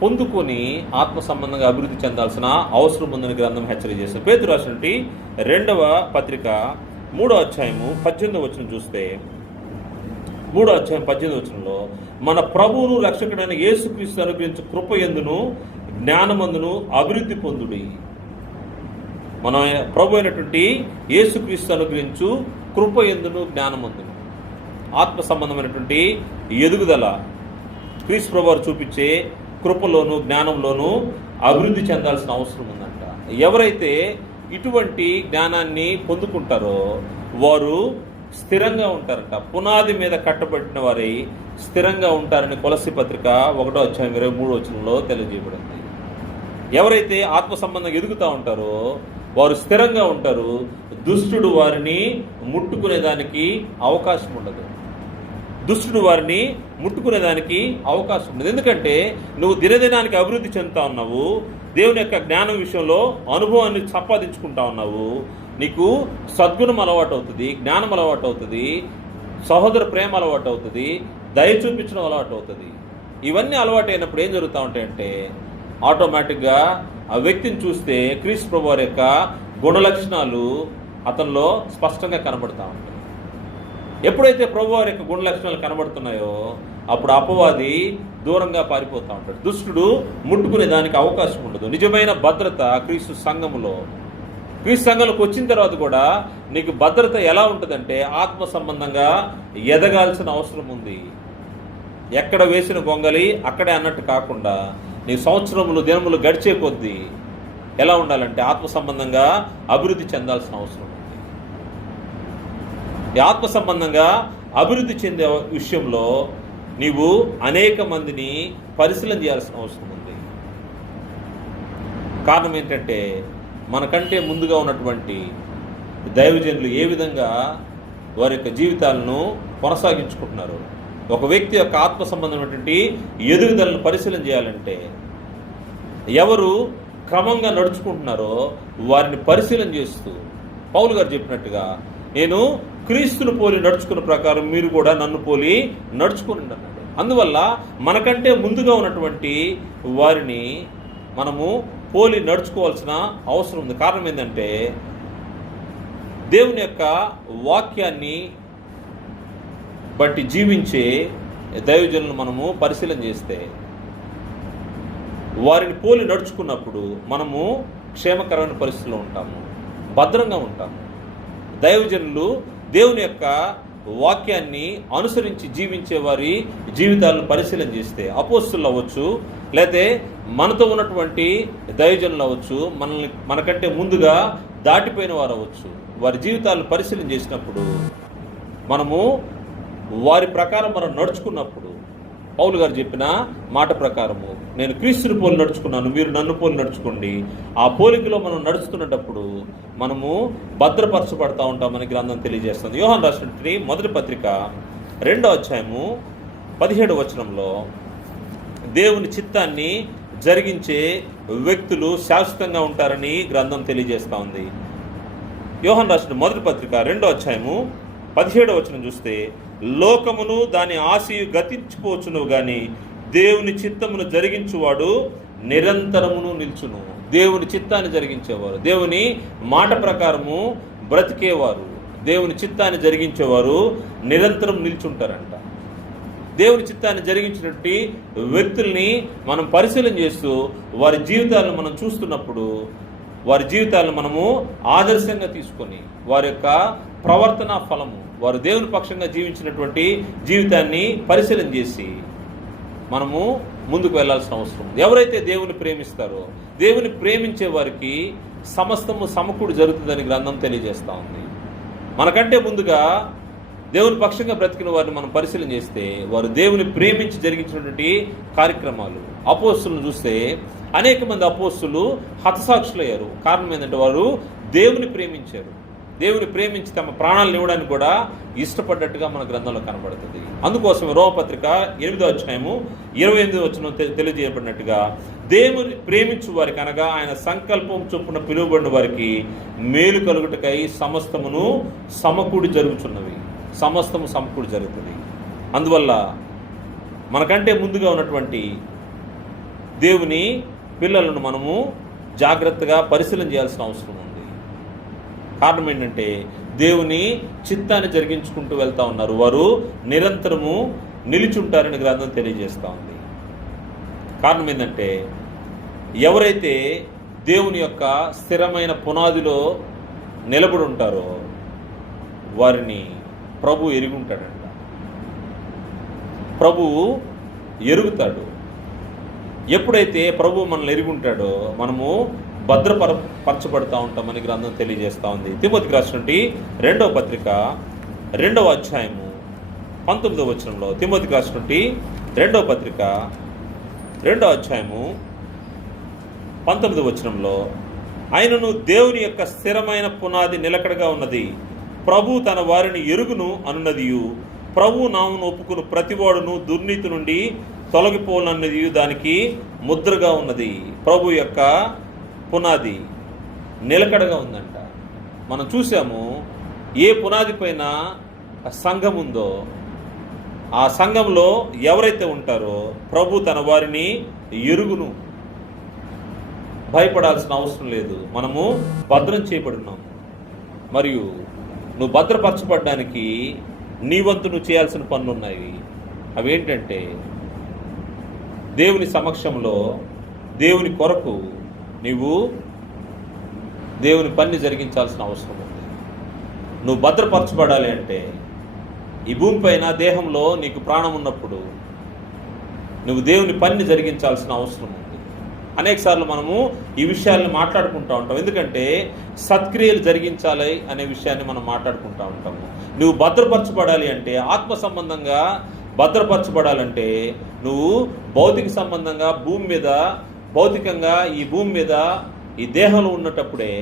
పొందుకొని ఆత్మ సంబంధంగా అభివృద్ధి చెందాల్సిన అవసరం ఉందని గ్రంథం హెచ్చరిక చేశారు. పేతురు రాసినటువంటి 2వ పత్రిక 3వ అధ్యాయము 18వ వచనం చూస్తే, 3వ అధ్యాయం 18వ వచనంలో, మన ప్రభువును రక్షకుడైన యేసుక్రీస్తు అనుగ్రహించు కృప యందును జ్ఞానమందును అభివృద్ధి పొందుడి. మన ప్రభు అయినటువంటి యేసుక్రీస్తు అనుగ్రహించు కృప యందును జ్ఞానమందును, ఆత్మ సంబంధమైనటువంటి ఎదుగుదల క్రీస్తు ప్రభువారు చూపించే కృపలోను జ్ఞానంలోనూ అభివృద్ధి చెందాల్సిన అవసరం ఉందంట. ఎవరైతే ఇటువంటి జ్ఞానాన్ని పొందుకుంటారో వారు స్థిరంగా ఉంటారంట. పునాది మీద కట్టబడిన వారై స్థిరంగా ఉంటారని కొలస్సీ పత్రిక 1వ అధ్యాయం 23వ వచనంలో తెలియజేయబడింది. ఎవరైతే ఆత్మ సంబంధంగా ఎదుగుతూ ఉంటారో వారు స్థిరంగా ఉంటారు. దుష్టుడు వారిని ముట్టుకునేదానికి అవకాశం ఉండదు. దుష్టుడు వారిని ముట్టుకునేదానికి అవకాశం ఉండదు. ఎందుకంటే నువ్వు దినదినానికి అభివృద్ధి చెందుతా ఉన్నావు, దేవుని యొక్క జ్ఞానం విషయంలో అనుభవాన్ని సంపాదించుకుంటా ఉన్నావు, నీకు సద్గుణం అలవాటు అవుతుంది, జ్ఞానం అలవాటు అవుతుంది, సహోదర ప్రేమ అలవాటు అవుతుంది, దయ చూపించడం అలవాటు అవుతుంది. ఇవన్నీ అలవాటు అయినప్పుడు ఏం జరుగుతూ ఉంటాయంటే ఆటోమేటిక్గా ఆ వ్యక్తిని చూస్తే క్రీస్తు ప్రభు వారి యొక్క గుణలక్షణాలు అతనిలో స్పష్టంగా కనబడుతూ ఉంటాయి. ఎప్పుడైతే ప్రభు వారి యొక్క గుణలక్షణాలు కనబడుతున్నాయో అప్పుడు అపవాది దూరంగా పారిపోతూ ఉంటాడు, దుష్టుడు ముట్టుకునే దానికి అవకాశం ఉండదు. నిజమైన భద్రత క్రీస్తు సంఘములో, క్రీస్తు సంఘంలోకి వచ్చిన తర్వాత కూడా నీకు భద్రత ఎలా ఉంటుందంటే ఆత్మ సంబంధంగా ఎదగాల్సిన అవసరం ఉంది. ఎక్కడ వేసిన గొంగలి అక్కడే అన్నట్టు కాకుండా నీ సంవత్సరములు దినములు గడిచే కొద్దీ ఎలా ఉండాలంటే ఆత్మ సంబంధంగా అభివృద్ధి చెందాల్సిన అవసరం ఉంది. ఈ ఆత్మ సంబంధంగా అభివృద్ధి చెందే విషయంలో నీవు అనేక మందిని పరిశీలన చేయాల్సిన అవసరం ఉంది. కారణం ఏంటంటే మనకంటే ముందుగా ఉన్నటువంటి దైవజనులు ఏ విధంగా వారి యొక్క జీవితాలను కొనసాగించుకుంటున్నారు. ఒక వ్యక్తి యొక్క ఆత్మ సంబంధమైనటువంటి ఎదుగుదలను పరిశీలన చేయాలంటే ఎవరు క్రమంగా నడుచుకుంటున్నారో వారిని పరిశీలన చేస్తూ పౌలు గారు చెప్పినట్టుగా నేను క్రీస్తును పోలి నడుచుకున్న ప్రకారం మీరు కూడా నన్ను పోలి నడుచుకుని అన్నాడు. అందువల్ల మనకంటే ముందుగా ఉన్నటువంటి వారిని మనము పోలి నడుచుకోవాల్సిన అవసరం ఉంది. కారణం ఏంటంటే దేవుని యొక్క వాక్యాన్ని బట్టి జీవించే దైవజనులను మనము పరిశీలన చేస్తే వారిని పోలి నడుచుకున్నప్పుడు మనము క్షేమకరమైన పరిస్థితుల్లో ఉంటాము, భద్రంగా ఉంటాము. దైవజనులు దేవుని యొక్క వాక్యాన్ని అనుసరించి జీవించే వారి జీవితాలను పరిశీలన చేస్తే అపోస్తులు అవ్వచ్చు, లేకపోతే మనతో ఉన్నటువంటి దైవజనులు అవ్వచ్చు, మనకంటే ముందుగా దాటిపోయిన వారు అవ్వచ్చు, వారి జీవితాలను పరిశీలన చేసినప్పుడు మనము వారి ప్రకారం మనం నడుచుకున్నప్పుడు పౌలు గారు చెప్పిన మాట ప్రకారము నేను క్రీస్తుని పోలి నడుచుకున్నాను, మీరు నన్ను పోలి నడుచుకోండి. ఆ పోలికలో మనం నడుచుకునేటప్పుడు మనము భద్రపరచబడతా ఉంటామని గ్రంథం తెలియజేస్తుంది. యోహాను రాసినటువంటి మొదటి పత్రిక 2వ అధ్యాయము 17వ వచనంలో దేవుని చిత్తాన్ని జరిగించే వ్యక్తులు శాశ్వతంగా ఉంటారని గ్రంథం తెలియజేస్తూ ఉంది. యోహాను రాసిన మొదటి పత్రిక 2వ అధ్యాయము 17వ వచనం చూస్తే లోకమును దాని ఆశయు గతించిపోవచ్చును గాని దేవుని చిత్తమును జరిగించువాడు నిరంతరమును నిల్చును. దేవుని చిత్తాన్ని జరిగించేవారు, దేవుని మాట ప్రకారము బ్రతికేవారు, దేవుని చిత్తాన్ని జరిగించేవారు నిరంతరం నిల్చుంటారంట. దేవుని చిత్తాన్ని జరిగించినటువంటి వ్యక్తుల్ని మనం పరిశీలన చేస్తూ వారి జీవితాలను మనం చూస్తున్నప్పుడు వారి జీవితాలను మనము ఆదర్శంగా తీసుకొని వారి యొక్క ప్రవర్తన ఫలము, వారు దేవుని పక్షంగా జీవించినటువంటి జీవితాన్ని పరిశీలన చేసి మనము ముందుకు వెళ్ళాల్సిన అవసరం ఉంది. ఎవరైతే దేవుని ప్రేమిస్తారో దేవుని ప్రేమించే వారికి సమస్తము సమకూడి జరుగుతుందని గ్రంథం తెలియజేస్తూ ఉంది. మనకంటే ముందుగా దేవుని పక్షంగా బ్రతికిన వారిని మనం పరిశీలన చేస్తే వారు దేవుని ప్రేమించి జరిగించినటువంటి కార్యక్రమాలు, అపోస్తులను చూస్తే అనేక మంది అపోస్తులు హతసాక్షులయ్యారు. కారణం ఏంటంటే వారు దేవుని ప్రేమించారు, దేవుని ప్రేమించి తమ ప్రాణాలను ఇవ్వడానికి కూడా ఇష్టపడ్డట్టుగా మన గ్రంథంలో కనబడుతుంది. అందుకోసం రోమపత్రిక 8వ అధ్యాయము 28వ వచనం తెలియజేయబడినట్టుగా దేవుని ప్రేమించు వారికి అనగా ఆయన సంకల్పం చొప్పున పిలువబడిన వారికి మేలు కలుగుటకై సమస్తమును సమకూడి జరుగుతున్నవి, సమస్తము సమకూడి జరుగుతుంది. అందువల్ల మనకంటే ముందుగా ఉన్నటువంటి దేవుని పిల్లలను మనము జాగ్రత్తగా పరిశీలన చేయాల్సిన అవసరం ఉంది. కారణం ఏంటంటే దేవుని చిత్తాన్ని జరిగించుకుంటూ వెళ్తూ ఉన్నారు, వారు నిరంతరము నిలిచుంటారని గ్రంథం తెలియజేస్తూ ఉంది. కారణం ఏంటంటే ఎవరైతే దేవుని యొక్క స్థిరమైన పునాదిలో నిలబడి ఉంటారో వారిని ప్రభు ఎరుగుంటాడంట, ప్రభువు ఎరుగుతాడు. ఎప్పుడైతే ప్రభు మనల్ని ఎరుగుంటాడో మనము భద్రపరచబడతా ఉంటామని గ్రంథం తెలియజేస్తూ ఉంది. తిమోతికి రాసినటువంటి 2వ పత్రిక 2వ అధ్యాయము 19వ వచనంలో, తిమోతికి రాసినటువంటి 2వ పత్రిక 2వ అధ్యాయము 19వ వచనంలో ఆయనను దేవుని యొక్క స్థిరమైన పునాది నిలకడగా ఉన్నది, ప్రభు తన వారిని ఎరుగును అనున్నదియు ప్రభు నామమును ఒప్పుకుని ప్రతివాడును దుర్నీతి నుండి తొలగిపోనన్నది దానికి ముద్రగా ఉన్నది. ప్రభు యొక్క పునాది నిలకడగా ఉందంట. మనం చూసాము, ఏ పునాది పైన సంఘం ఉందో ఆ సంఘంలో ఎవరైతే ఉంటారో ప్రభు తన వారిని ఎరుగును. భయపడాల్సిన అవసరం లేదు. మనము భద్రం చేయబడున్నాం. మరియు నువ్వు భద్రపరచబడడానికి నీ వంతు నువ్వు చేయాల్సిన పనులు ఉన్నాయి. అవేంటంటే, దేవుని సమక్షంలో దేవుని కొరకు నీవు దేవుని పని జరిగించాల్సిన అవసరం ఉంది. నువ్వు భద్రపరచబడాలి అంటే ఈ భూమిపైన దేహంలో నీకు ప్రాణం ఉన్నప్పుడు నువ్వు దేవుని పని జరిగించాల్సిన అవసరం ఉంది. అనేకసార్లు మనము ఈ విషయాలను మాట్లాడుకుంటూ ఉంటాం. ఎందుకంటే సత్క్రియలు జరిగించాలి అనే విషయాన్ని మనం మాట్లాడుకుంటూ ఉంటాము. నువ్వు భద్రపరచబడాలి అంటే, ఆత్మ సంబంధంగా భద్రపరచబడాలంటే నువ్వు భౌతిక సంబంధంగా భూమి మీద, భౌతికంగా ఈ భూమి మీద ఈ దేహంలో ఉన్నటప్పుడే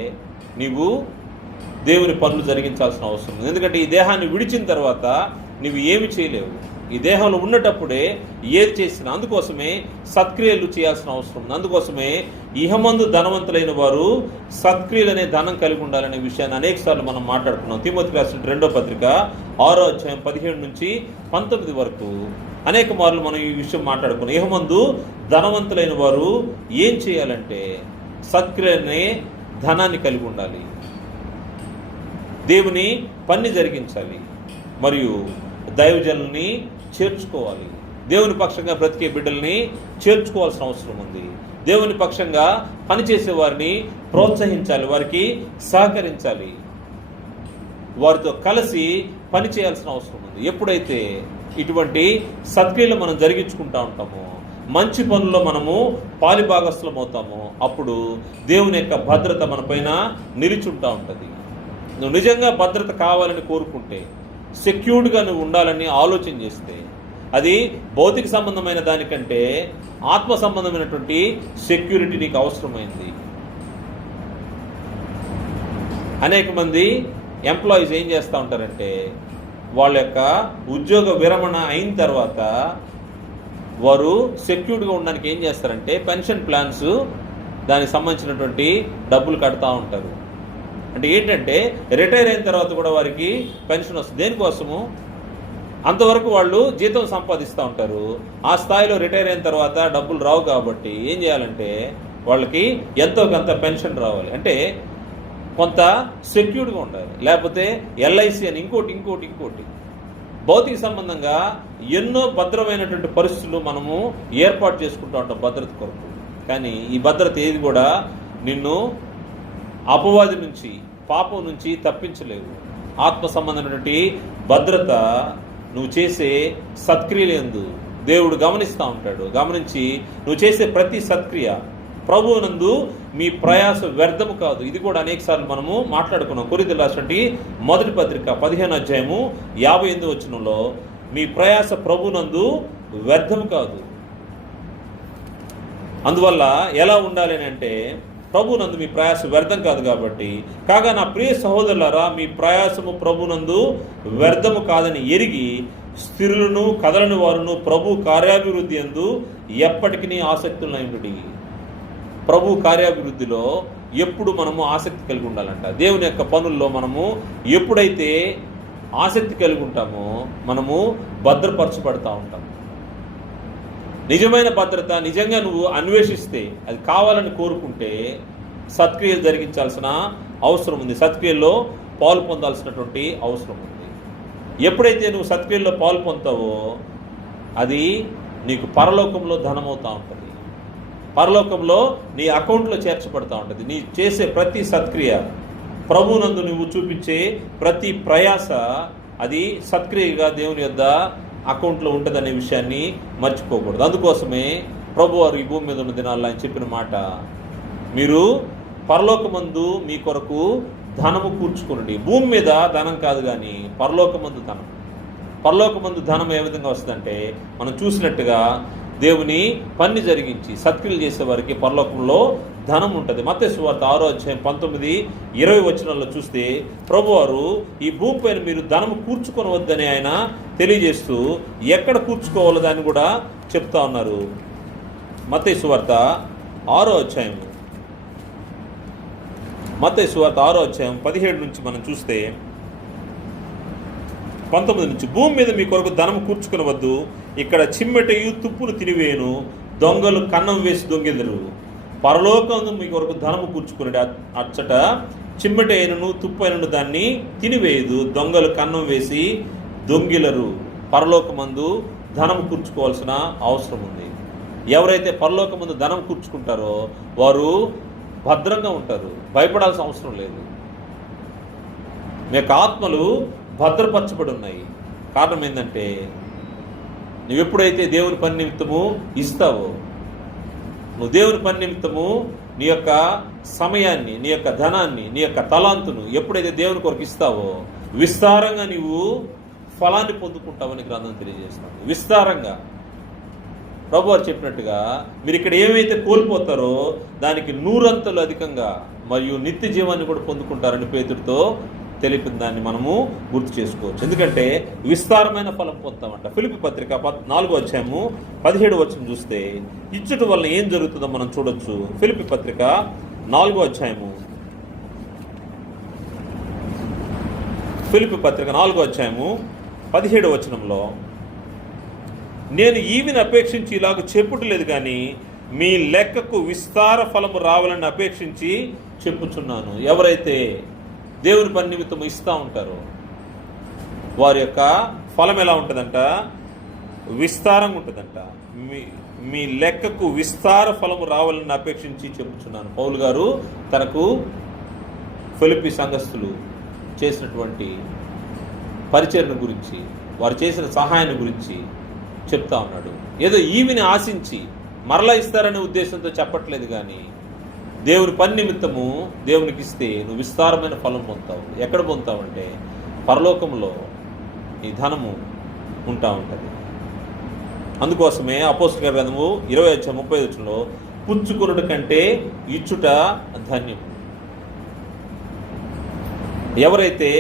నీవు దేవుని పనులు జరిగించాల్సిన అవసరం ఉంది. ఎందుకంటే ఈ దేహాన్ని విడిచిన తర్వాత నువ్వు ఏమి చేయలేవు. ఈ దేహంలో ఉన్నటప్పుడే ఏది చేసినా, అందుకోసమే సత్క్రియలు చేయాల్సిన అవసరం ఉంది. అందుకోసమే ఇహమందు ధనవంతులైన వారు సత్క్రియలు అనే ధనం కలిగి ఉండాలనే విషయాన్ని అనేకసార్లు మనం మాట్లాడుకున్నాం. తిమోతి రాసిన 2వ పత్రిక 6వ అధ్యాయం 17 నుంచి 19 వరకు అనేక మార్లు మనం ఈ విషయం మాట్లాడుకున్నాం. ఇహమందు ధనవంతులైన వారు ఏం చేయాలంటే సత్క్రియలనే ధనాన్ని కలిగి ఉండాలి, దేవుని పని జరిగించాలి, మరియు దైవజనుల్ని చేర్చుకోవాలి. దేవుని పక్షంగా బ్రతికే బిడ్డల్ని చేర్చుకోవాల్సిన అవసరం ఉంది. దేవుని పక్షంగా పనిచేసే వారిని ప్రోత్సహించాలి, వారికి సహకరించాలి, వారితో కలిసి పని చేయాల్సిన అవసరం ఉంది. ఎప్పుడైతే ఇటువంటి సత్క్రియలు మనం జరిగించుకుంటూ ఉంటామో, మంచి పనుల్లో మనము పాలిభాగస్థులం అవుతామో, అప్పుడు దేవుని యొక్క భద్రత మన పైన నిలిచుంటూ ఉంటుంది. నువ్వు నిజంగా భద్రత కావాలని కోరుకుంటే, సెక్యూర్డ్గా నువ్వు ఉండాలని ఆలోచన చేస్తే, అది భౌతిక సంబంధమైన దానికంటే ఆత్మ సంబంధమైనటువంటి సెక్యూరిటీ నీకు అవసరమైంది. అనేక మంది ఎంప్లాయీస్ ఏం చేస్తూ ఉంటారంటే, వాళ్ళ యొక్క ఉద్యోగ విరమణ అయిన తర్వాత వారు సెక్యూర్డ్గా ఉండడానికి ఏం చేస్తారంటే పెన్షన్ ప్లాన్స్, దానికి సంబంధించినటువంటి డబ్బులు కడతా ఉంటారు. అంటే ఏంటంటే రిటైర్ అయిన తర్వాత కూడా వారికి పెన్షన్ వస్తుంది. దేనికోసము? అంతవరకు వాళ్ళు జీతం సంపాదిస్తూ ఉంటారు. ఆ స్థాయిలో రిటైర్ అయిన తర్వాత డబ్బులు రావు కాబట్టి ఏం చేయాలంటే వాళ్ళకి ఎంతో కొంత పెన్షన్ రావాలి. అంటే కొంత సెక్యూర్డ్గా ఉండాలి. లేకపోతే ఎల్ఐసి అని ఇంకోటి భౌతిక సంబంధంగా ఎన్నో భద్రమైనటువంటి పరిస్థితులు మనము ఏర్పాటు చేసుకుంటూ ఉంటాం భద్రత కొరకు. కానీ ఈ భద్రత ఏది కూడా నిన్ను అపవాది నుంచి, పాపం నుంచి తప్పించలేవు. ఆత్మ సంబంధమైనటువంటి భద్రత నువ్వు చేసే సత్క్రియలందు దేవుడు గమనిస్తూ ఉంటాడు. గమనించి నువ్వు చేసే ప్రతి సత్క్రియ ప్రభువునందు మీ ప్రయాస వ్యర్థము కాదు. ఇది కూడా అనేకసార్లు మనము మాట్లాడుకున్నాం. కొరింథీయులకు రాసినటువంటి 1వ పత్రిక 15వ అధ్యాయము 58వ వచనంలో మీ ప్రయాస ప్రభువునందు వ్యర్థము కాదు. అందువల్ల ఎలా ఉండాలి అంటే, ప్రభునందు మీ ప్రయాస వ్యర్థం కాదు కాబట్టి, కాగా నా ప్రియ సహోదరులారా, మీ ప్రయాసము ప్రభునందు వ్యర్థము కాదని ఎరిగి స్థిరులను కదలని వారును ప్రభు కార్యాభివృద్ధి యందు ఎప్పటికీ ఆసక్తులైనడి. ప్రభు కార్యాభివృద్ధిలో ఎప్పుడు మనము ఆసక్తి కలిగి ఉండాలంట. దేవుని యొక్క పనుల్లో మనము ఎప్పుడైతే ఆసక్తి కలిగి ఉంటామో మనము భద్రపరచబడతా ఉంటాము. నిజమైన భద్రత నిజంగా నువ్వు అన్వేషిస్తే, అది కావాలని కోరుకుంటే సత్క్రియలు జరిగించాల్సిన అవసరం ఉంది. సత్క్రియల్లో పాలు పొందాల్సినటువంటి అవసరం ఉంది. ఎప్పుడైతే నువ్వు సత్క్రియల్లో పాలు పొందుతావో అది నీకు పరలోకంలో ధనమవుతూ ఉంటుంది. పరలోకంలో నీ అకౌంట్లో చేర్చబడతా ఉంటుంది. నీ చేసే ప్రతి సత్క్రియ, ప్రభువునందు నువ్వు చూపించే ప్రతి ప్రయాస, అది సత్క్రియగా దేవుని యొద్ద అకౌంట్లో ఉంటుందనే విషయాన్ని మర్చిపోకూడదు. అందుకోసమే ప్రభు వారు ఈ భూమి మీద ఉన్న దినాల్లో ఆయన చెప్పిన మాట, మీరు పరలోకమందు మీ కొరకు ధనము కూర్చుకునండి. భూమి మీద ధనం కాదు కానీ పరలోకమందు ధనం. పరలోకమందు ధనం ఏ విధంగా వస్తుందంటే, మనం చూసినట్టుగా దేవుని పని జరిగించి సత్క్రియలు చేసే వారికి పరలోకంలో ధనం ఉంటుంది. మత్తయి సువార్త 6వ అధ్యాయం 19-20 వచనాల్లో చూస్తే ప్రభువారు ఈ భూమిపైన మీరు ధనం కూర్చుకొనవద్దని ఆయన తెలియజేస్తూ ఎక్కడ కూర్చుకోవాలో దాన్ని కూడా చెప్తా ఉన్నారు. మత్తయి సువార్త 6వ అధ్యాయం 17 నుంచి మనం చూస్తే 19 నుంచి, భూమి మీద మీ కొరకు ధనం కూర్చుకునవద్దు, ఇక్కడ చిమ్మెటయు తుప్పును తినివేయను, దొంగలు కన్నం వేసి దొంగిలరు. పరలోకం మీ కొరకు ధనము కూర్చుకుని అచ్చట చిమ్మెట అయినను తుప్పు అయినను దాన్ని తినివేయదు, దొంగలు కన్నం వేసి దొంగిలరు. పరలోకమందు ధనం కూర్చుకోవాల్సిన అవసరం ఉంది. ఎవరైతే పరలోకమందు ధనం కూర్చుకుంటారో వారు భద్రంగా ఉంటారు, భయపడాల్సిన అవసరం లేదు. మీ యొక్క ఆత్మలు భద్రపరచబడి ఉన్నాయి. కారణం ఏంటంటే నువ్వు ఎప్పుడైతే దేవుని పని నిమిత్తము ఇస్తావో, నువ్వు దేవుని పని నిమిత్తము నీ యొక్క సమయాన్ని, నీ యొక్క ధనాన్ని, నీ యొక్క తలాంతును ఎప్పుడైతే దేవుని కొరకు ఇస్తావో విస్తారంగా నీవు ఫలాన్ని పొందుకుంటావని గ్రంథం తెలియజేస్తాను. విస్తారంగా ప్రభువారు చెప్పినట్టుగా మీరు ఇక్కడ ఏమైతే కోల్పోతారో దానికి 100 అంతలు అధికంగా మరియు నిత్య జీవాన్ని కూడా పొందుకుంటారని పేతుడితో తెలిపిన దాన్ని మనము గుర్తు చేసుకోవచ్చు. ఎందుకంటే విస్తారమైన ఫలం పొందుతామంట. ఫిలిప్పీ పత్రిక 4వ అధ్యాయము 17వ వచనం చూస్తే ఇచ్చుట వల్ల ఏం జరుగుతుందో మనం చూడొచ్చు. ఫిలిప్పీ పత్రిక 4వ అధ్యాయము 17వ వచనంలో, నేను ఈవిని అపేక్షించి ఇలాగ చెప్పుటలేదు కానీ మీ లెక్కకు విస్తార ఫలము రావాలని అపేక్షించి చెప్పుచున్నాను. ఎవరైతే దేవుని పని నిమిత్తం ఇస్తూ ఉంటారో వారి యొక్క ఫలం ఎలా ఉంటుందంట? విస్తారంగా ఉంటుందంట. మీ లెక్కకు విస్తార ఫలము రావాలని అపేక్షించి చెప్పుచున్నాను. పౌలు గారు తనకు ఫిలిప్పీ సంఘస్థులు చేసినటువంటి పరిచర్య గురించి, వారు చేసిన సహాయాన్ని గురించి చెప్తా ఉన్నాడు. ఏదో ఈవిని ఆశించి మరలా ఇస్తారనే ఉద్దేశంతో చెప్పట్లేదు, కానీ దేవుని పని నిమిత్తము దేవునికి ఇస్తే నువ్వు విస్తారమైన ఫలం పొందుతావు. ఎక్కడ పొందుతావు అంటే పరలోకంలో నీ ధనము ఉంటా ఉంటుంది. అందుకోసమే అపోస్తలుల గ్రంథము 20:35 పుచ్చుకొనుట కంటే ఇచ్చుట ధన్యం. ఎవరైతే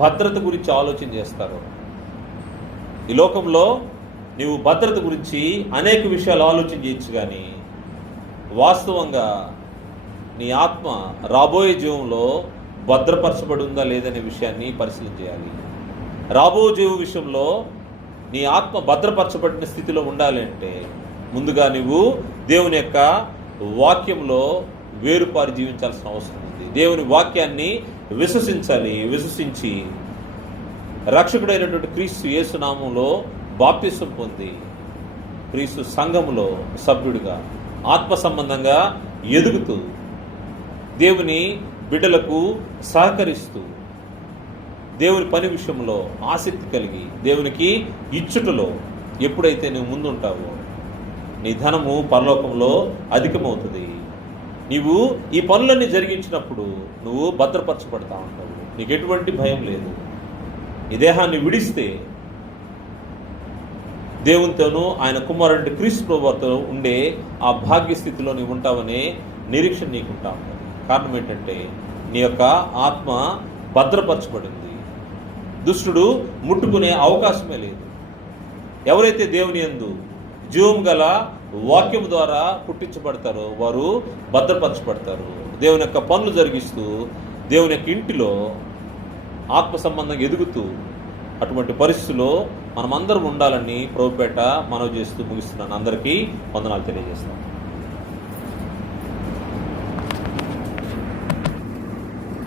భద్రత గురించి ఆలోచన చేస్తారో, ఈ లోకంలో నీవు భద్రత గురించి అనేక విషయాలు ఆలోచన చేయొచ్చు, కానీ వాస్తవంగా నీ ఆత్మ రాబోయే జీవంలో భద్రపరచబడి ఉందా లేదనే విషయాన్ని పరిశీలన చేయాలి. రాబోయే జీవ విషయంలో నీ ఆత్మ భద్రపరచబడిన స్థితిలో ఉండాలి అంటే ముందుగా నువ్వు దేవుని యొక్క వాక్యంలో వేరుపారి జీవించాల్సిన అవసరం ఉంది. దేవుని వాక్యాన్ని విశ్వసించాలి. విశ్వసించి రక్షకుడైనటువంటి క్రీస్తు యేసు నామములో బాప్తిసం పొంది క్రీస్తు సంఘములో సభ్యుడిగా ఆత్మ సంబంధంగా ఎదుగుతూ దేవుని బిడ్డలకు సహకరిస్తూ దేవుని పని విషయంలో ఆసక్తి కలిగి దేవునికి ఇచ్చుటలో ఎప్పుడైతే నువ్వు ముందుంటావో నీ ధనము పరలోకంలో అధికమవుతుంది. నీవు ఈ పనులన్నీ జరిగించినప్పుడు నువ్వు భద్రపరచబడతా ఉంటావు. నీకు ఎటువంటి భయం లేదు. ఈ దేహాన్ని విడిస్తే దేవునితోనూ ఆయన కుమారుడి క్రీస్తు ప్రభువుతో ఉండే ఆ భాగ్యస్థితిలో నీవు ఉంటావనే నిరీక్షణ నీకు ఉంటా ఉంటుంది. కారణం ఏంటంటే నీ యొక్క ఆత్మ భద్రపరచబడింది. దుష్టుడు ముట్టుకునే అవకాశమే లేదు. ఎవరైతే దేవుని యందు జీవం గల వాక్యం ద్వారా పుట్టించబడతారో వారు భద్రపరచబడతారు. దేవుని యొక్క పనులు జరిగిస్తూ దేవుని యొక్క ఇంటిలో ఆత్మ సంబంధంగా ఎదుగుతూ అటువంటి పరిస్థితుల్లో మనమందరం ఉండాలని ప్రభుపేట మనవి చేస్తూ ముగిస్తున్నాను. అందరికీ వందనాలు తెలియజేస్తాను.